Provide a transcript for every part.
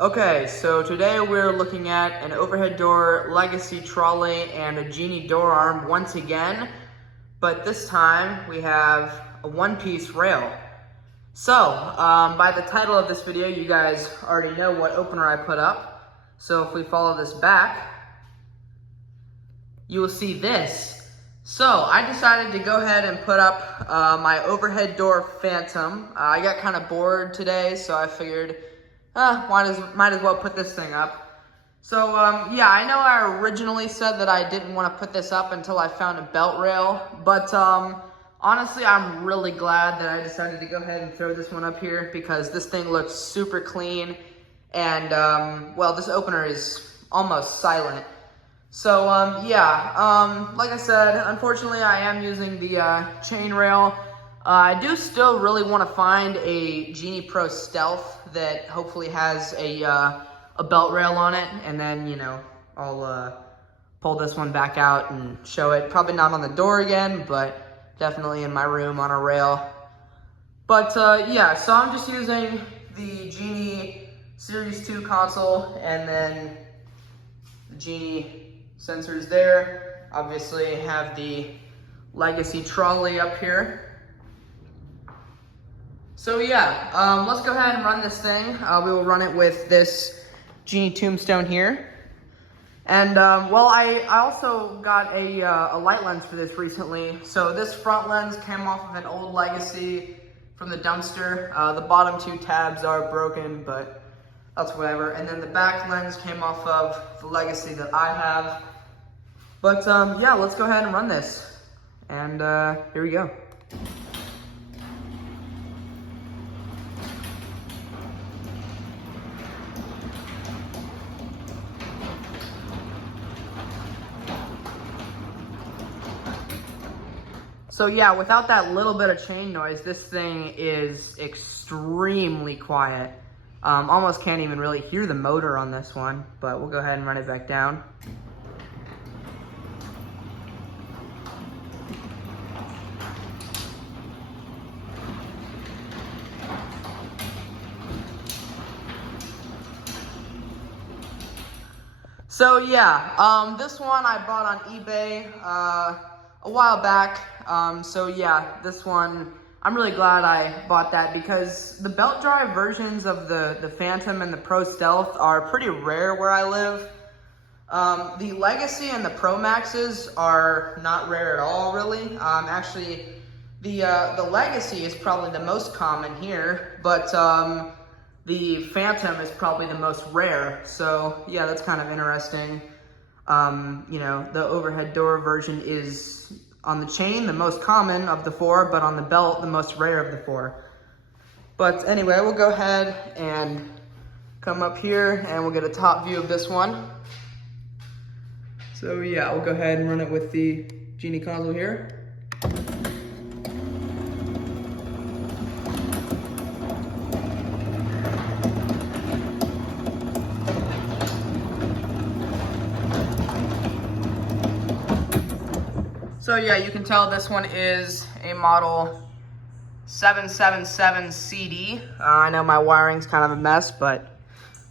Okay, so today we're looking at an overhead door, legacy trolley, and a genie door arm once again, but this time we have a one-piece rail. So, by the title of this video, you guys already know what opener I put up. So if we follow this back, you will see this. So I decided to go ahead and put up my overhead door Phantom. I got kind of bored today, so I figured, might as well put this thing up. So yeah, I know I originally said that I didn't want to put this up until I found a belt rail, but honestly, I'm really glad that I decided to go ahead and throw this one up here because this thing looks super clean, and well, this opener is almost silent. So yeah, like I said, unfortunately I am using the chain rail. I do still really want to find a Genie Pro Stealth that hopefully has a belt rail on it, and then, you know, I'll pull this one back out and show it. Probably not on the door again, but definitely in my room on a rail. But yeah, so I'm just using the Genie Series 2 console and then the Genie sensors there. Obviously have the legacy trolley up here. So yeah, let's go ahead and run this thing. We will run it with this Genie Tombstone here. And well, I also got a light lens for this recently. So this front lens came off of an old Legacy from the dumpster. The bottom two tabs are broken, but that's whatever. And then the back lens came off of the Legacy that I have. But yeah, let's go ahead and run this. And here we go. So yeah, without that little bit of chain noise, this thing is extremely quiet. Almost can't even really hear the motor on this one, but we'll go ahead and run it back down. So yeah, this one I bought on eBay a while back. So yeah, this one, I'm really glad I bought that because the belt drive versions of the Phantom and the Pro Stealth are pretty rare where I live. The Legacy and the Pro Maxes are not rare at all, really. Actually, the Legacy is probably the most common here, but the Phantom is probably the most rare, so yeah, that's kind of interesting. You know, the overhead door version is on the chain the most common of the four, but on the belt the most rare of the four. But anyway, we'll go ahead and come up here and we'll get a top view of this one. So yeah, we'll go ahead and run it with the Genie console here. So yeah, you can tell this one is a model 777 CD. I know my wiring's kind of a mess, but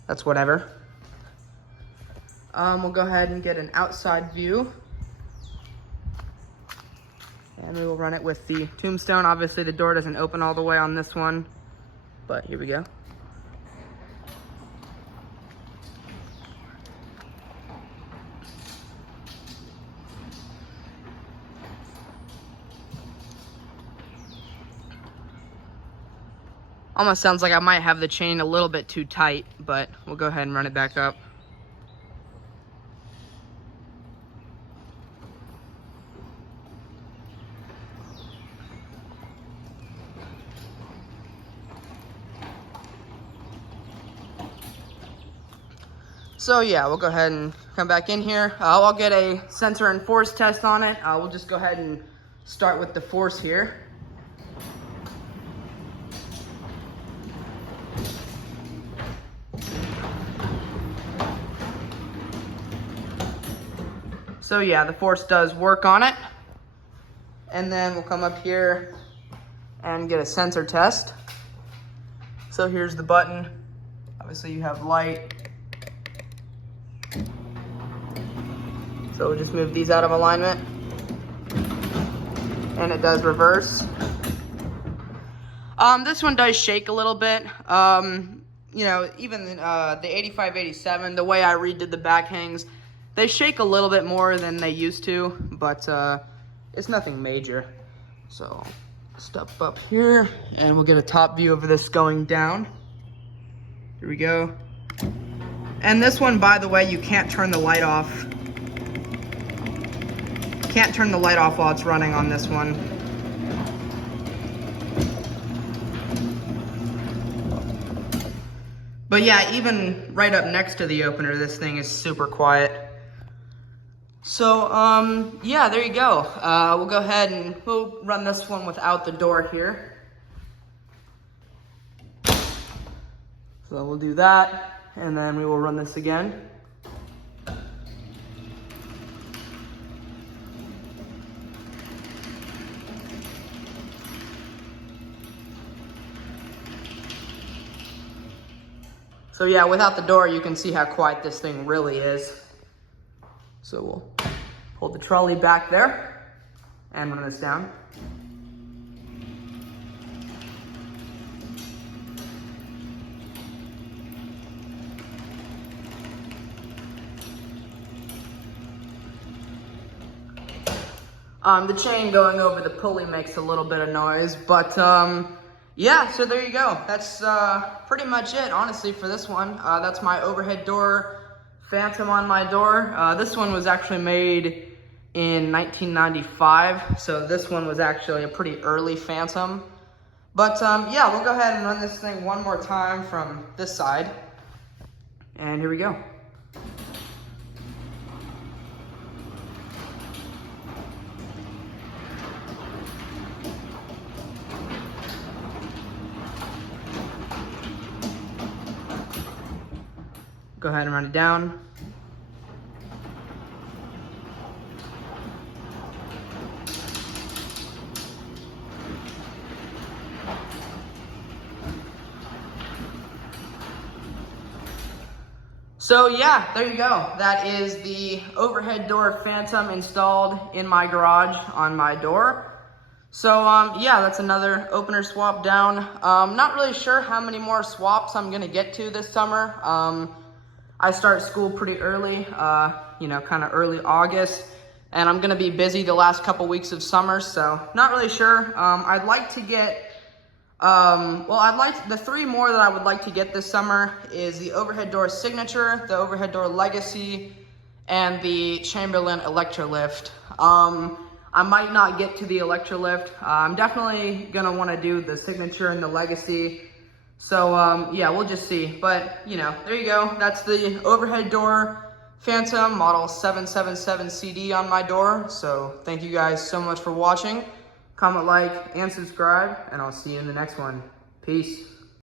that's whatever. We'll go ahead and get an outside view. And we will run it with the Tombstone. Obviously the door doesn't open all the way on this one, but here we go. Almost sounds like I might have the chain a little bit too tight, but we'll go ahead and run it back up. So yeah, we'll go ahead and come back in here. I'll get a sensor and force test on it. We'll just go ahead and start with the force here. So yeah, the force does work on it. And then we'll come up here and get a sensor test. So here's the button. Obviously you have light. So we'll just move these out of alignment. And it does reverse. This one does shake a little bit. You know, even the 85, 87, the way I redid the back hangs, they shake a little bit more than they used to, but it's nothing major. So step up here and we'll get a top view of this going down. Here we go. And this one, by the way, you can't turn the light off. Can't turn the light off while it's running on this one. But yeah, even right up next to the opener, this thing is super quiet. So, yeah, there you go. We'll go ahead and we'll run this one without the door here. So we'll do that, and then we will run this again. So yeah, without the door, you can see how quiet this thing really is. So we'll pull the trolley back there and run this down. The chain going over the pulley makes a little bit of noise, but yeah, so there you go. That's pretty much it, honestly, for this one. That's my overhead door Phantom on my door. This one was actually made in 1995, so this one was actually a pretty early Phantom. But yeah, we'll go ahead and run this thing one more time from this side. And here we go. Go ahead and run it down. So yeah, there you go. That is the overhead door Phantom installed in my garage on my door. So yeah, that's another opener swap down. Not really sure how many more swaps I'm gonna get to this summer. I start school pretty early, you know, kind of early August, and I'm gonna be busy the last couple weeks of summer, so not really sure. I'd like to get, the three more that I would like to get this summer is the overhead door Signature, the overhead door Legacy, and the Chamberlain Electrolift. I might not get to the Electrolift. I'm definitely gonna wanna do the Signature and the Legacy. So, yeah, we'll just see. But, you know, there you go. That's the overhead door Phantom model 777 CD on my door. So, thank you guys so much for watching. Comment, like, and subscribe, and I'll see you in the next one. Peace.